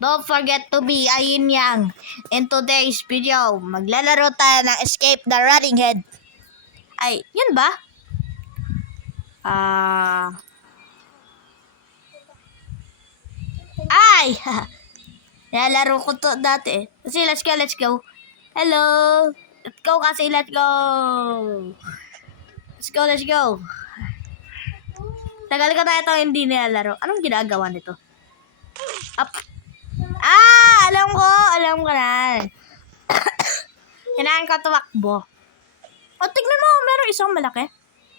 Don't forget to be a yin yang. In today's video, maglalaro tayo ng Escape the Running Head. Ay, yun ba? Ay! Nilalaro ko to dati. Kasi let's go. Hello! Let's go kasi, let's go! Let's go. Tagal ko na ito hindi nilalaro. Anong ginagawa nito? Up. Alam ko na. Kailangan ko tumakbo. O, tignan mo, meron isang malaki.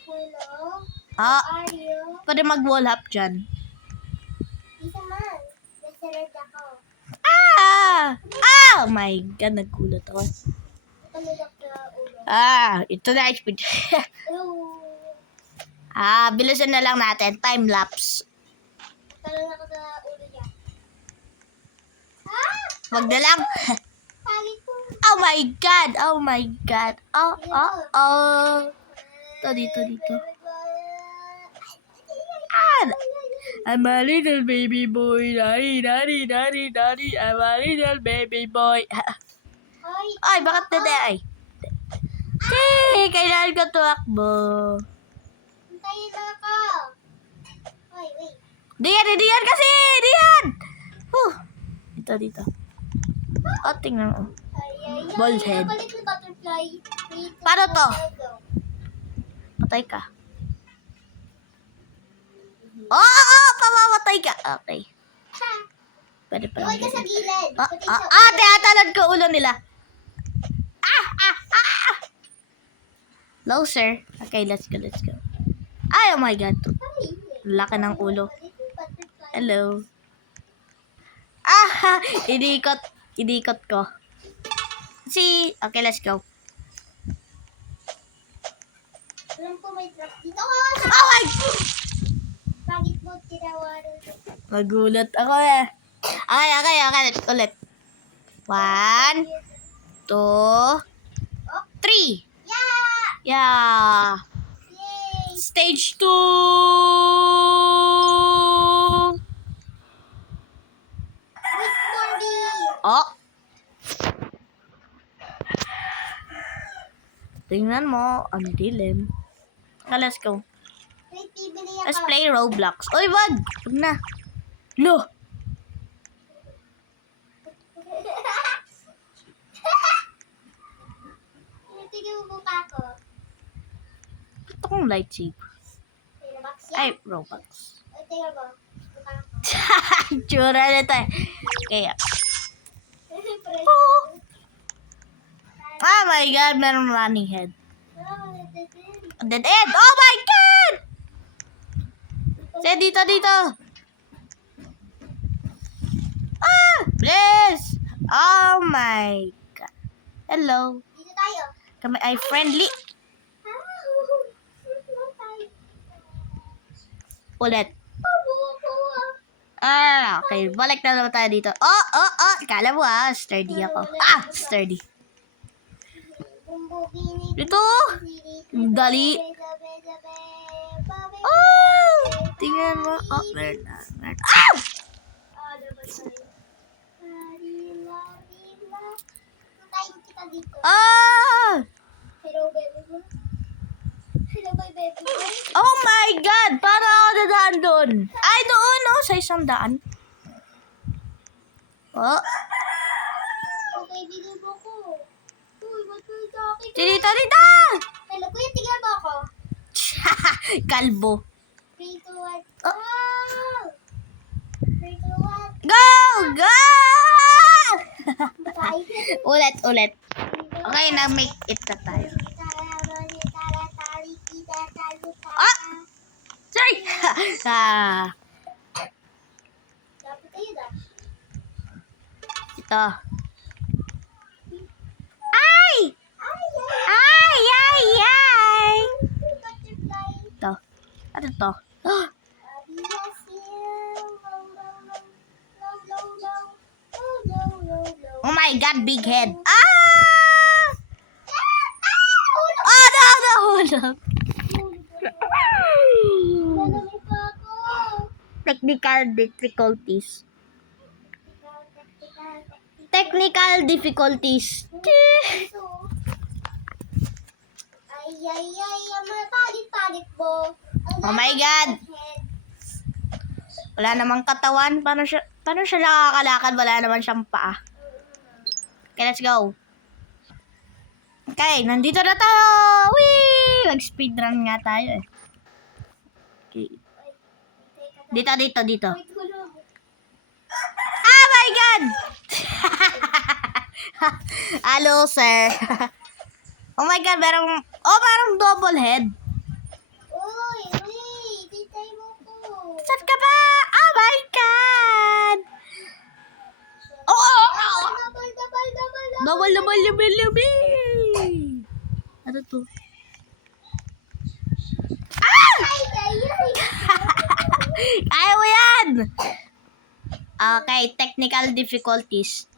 Hello? Ah, Are you? pwede mag-wall hop dyan. Isa man. Nasa red ako. Oh my God, nagkulat ako. Palulok na ulo. Ito na speed. Hello? Bilisan na lang natin. Time lapse. Talon ako sa ulo niya. Wag na lang. Pali ko. Oh my God. Dito. I'm a little baby boy. Daddy. I'm a little baby boy. Ay, bakit naday? Kailangan ko tumakbo. Hintayin na ako. Wait. Diyan kasi! Diyan! Dito. Tingnan mo. Bald head. Napalit na butterfly. Wait, Paano to? go. Patay ka. Pamamatay ka. Okay. Ha! Pwede pa Huwag lang. ka sa gilid. Pati sa Tinatalad ko ulo nila. Low, sir. Okay, let's go. Ay, oh my God. Laki ng ulo. Hello. Inikot ko. Okay, let's go. Alam ko may trap dito. Oh my God! Pagit mo, tinawaran ko. Nagulat ako eh. Okay, let's ulit. 1, 2, 3. Yeah. Yay! Stage 2. Wait for me! Tingnan mo, ang dilim. Let's go. Wait, bibili ako. Let's play Roblox. Uy, wag! Wag na. Lo! Tigil mo mukha ko. Ito kong lightsaber. Robux yan? Ay, Roblox. Tigil mo. Mukha ko. Tsura na tayo. Kaya. Press. Oh my God, meron running head. Oh, Dead end! Oh my God! Say, dito. Please! Oh my God. Hello. Dito tayo. Kami ay friendly. Ulit. Okay. Balik na naman tayo dito. Kala mo sturdy ako. Sturdy. Dito. Dali. Tingnan mo. Meron na. Tayo kita dito. Hello, baby. Hello, baby. Oh my God! Paano ako dadaan doon? Ay, doon, sa isang daan. Okay, bigay mo ko. Uy, ba't kayo sa akin? Dito! Hello, kuya, tignan mo ako. Kalbo. 3, 2, 1. Oh. 3, 2, 1. Go! Bye. Ulit. Okay, na-make it na tayo. Sorry! Dapat tayo dash. Ito. Ay! Butterfly. Ito. Ano to? Oh my God, big head. No! Technical difficulties. technical difficulties. So, palit-palit po. Oh my God. Wala namang katawan. Paano siya nakakalakad? Wala naman siyang paa. Okay, let's go. Okay, nandito na tayo. Whee! Mag-speedrun nga tayo eh. Okay. Dito. May tulog. Oh my God! Hello, sir. Oh my God, merong double head. Uy, titay mo po. Saan ka ba? Oh my God! Oh! Double. Ano to? Ah! Ayaw mo yan! Okay, technical difficulties.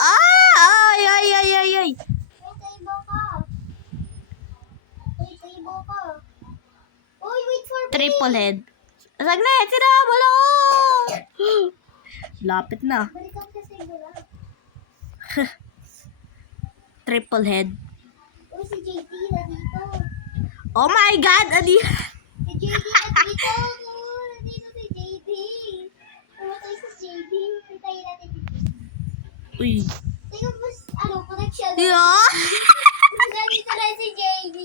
Ay! Titay mo ka. Uy, wait for me. Triple head. Saglit, sinabalo! Lapit na. Balik ako sa sa'yo lang. Triple head. Uy, si JD na dito. Oh my God! Adi? Si JD na dito. Nandito si JD. Pumatay si JD. Pitayin natin si JD. Uy. Tingnan mo, connection. Yeah? Nandito na si JD.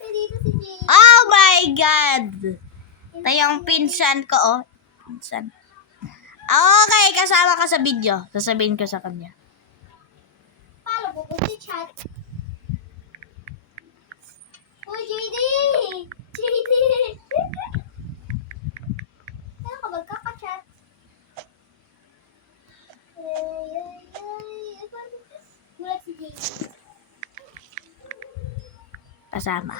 Nandito si JD. Oh my God! Ito yung pinsan ko, oh. Pinsan. Okay, kasama ka sa video. Sasabihin ko sa kanya. Paano po si chat? Uy, JD! JD! Kaya ka magkaka-chat? Gulat si JD. Kasama.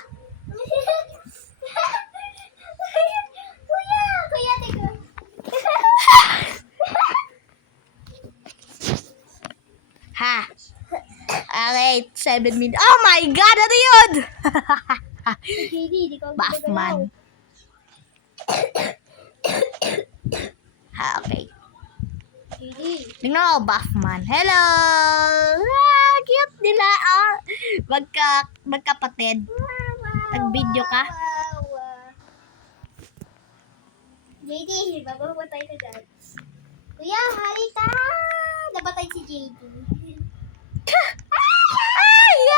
Kuya, teka. Ha? Okay, 7 minutes. Oh my God! Ano yun? JD, di ka Buffman. Ha, okay. JD. Tingnan mo, Buffman. Hello! Cute nila. Magkapatid. Nag-video ka? JD, bababotay ka dyan. Kuya, halika! Nabatay si JD. Ay!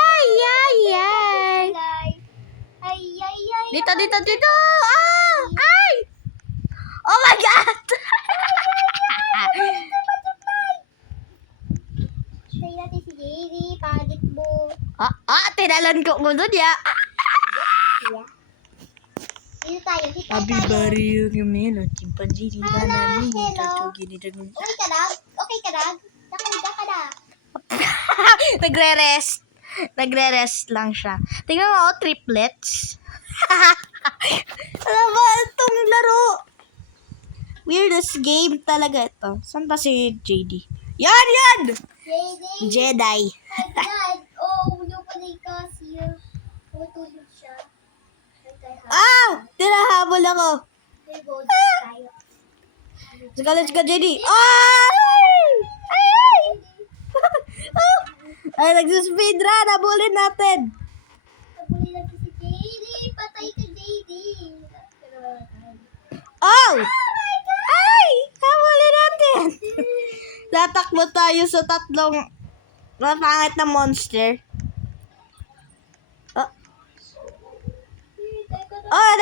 Dito. Ay! Oh my God! Say natin si JD, pagit mo. Tinalan ko mo dun, ya. Kuya. Dito tayo. Barrio Camino, chimpanzee, di Hello. gini. Okay ka na? Nakaliga ka na. Nagre-rest lang siya. Tingnan mo, triplets. Alam mo, itong laro. Weirdest game talaga ito. Saan ba si JD? Yan! JD. Jedi. Dad. Oh, yung panay ka siya. Tutulog siya. Tinahabol ako. May gold tayo. Let's go, JD. Ay! Ay, nagsuspeedrun. Habulin natin. Kapuli lang si JD. Patay ka, JD. Oh! Ay! Habulin natin. Tatakbo tayo sa tatlong mapangit na monster.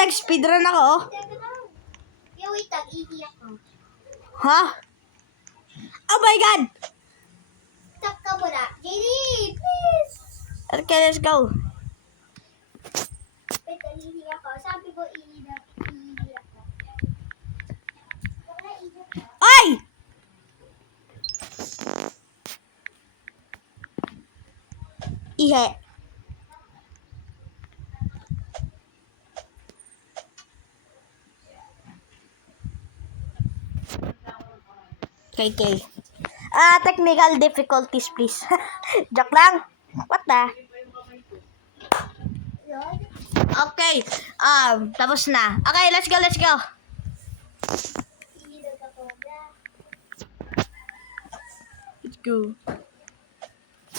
Nag-speedrun ako, oh. Teka lang. Wait lang. Iiyak ko. Ha? Oh my God! Stop ka muna. JD, please. Okay, let's go. Wait lang. Iiyak ko. Sabi ko, iiyak ko. Wala, iiyak ko. Ay! Ihe. Okay. Technical difficulties, please. Joke lang. What the? Okay. Tapos na. Okay, let's go. go.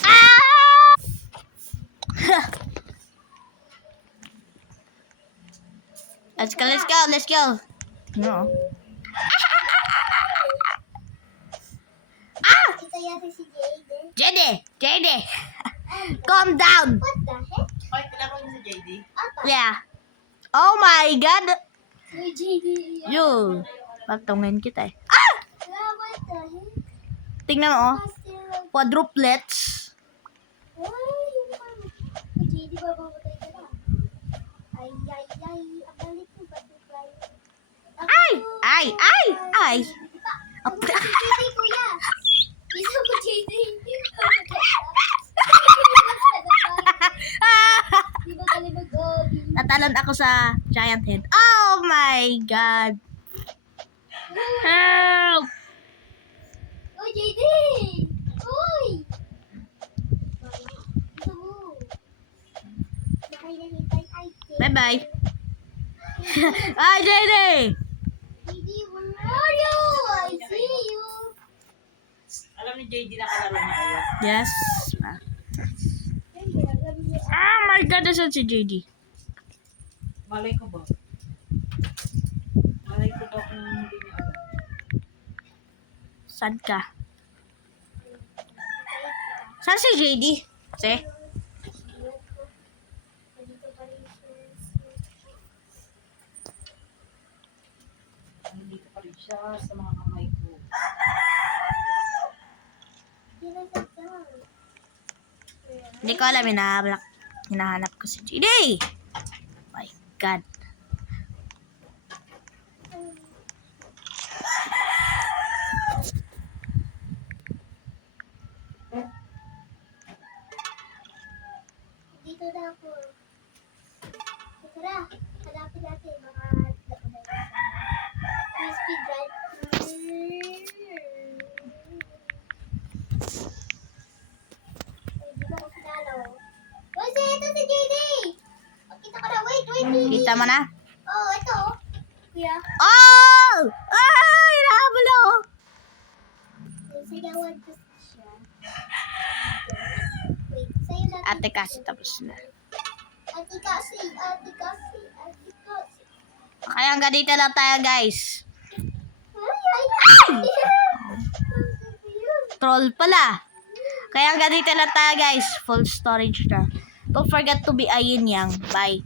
Ah! Let's go, let's go, let's go. No. Ito yata si Jade. JD! Calm down! What the heck? Ay, kilala mo si JD? Apa? Yeah. Oh my God! Si JD. Yo! Patungin kita eh. Ah! What the heck? Tingnan mo oh. Pastel. Quadruplets. Ay, yung ano. Si JD, babamatay ka na. Ay. Ang galit mo, butterfly. Ay! Ay! Ay! Ay! Ang si JD, kuya. Isa mo, JD. Di ba kali mag-gabi? Natalon ako sa giant head. Oh my God! Help! Uy, JD! Uy! Ito mo. Nakahintay ay Bye-bye. Ay, JD! JD, where are you? I see you. Alam ni JD na kalaro na kayo. Yes. Oh my God, nasa si JD? Malay ko ba? Malay ko ba kung hindi niya alam? Saan ka? Saan si JD? Kasi? Nandito pa rin siya sa mga kamay ko. Hindi ko alam, hinahanap ko si JD. My God. Dito na ako. Tara, hanapin natin mga crispy bread. Hindi ko ako sinalo. Uy, ito si JD! Kita ko na. Wait, JD! Kita mo na? Oh, ito. Kuya, Oh! Ay! Hinahabol ako. sigawan ko siya. Wait, sa'yo natin. Ate kasi tapos na. Ate kasi. Kaya hanggang dito lang tayo, guys. Ay! Troll pala. Kaya hanggang dito lang tayo, guys. Full storage na. Don't forget to be a yin yang. Bye.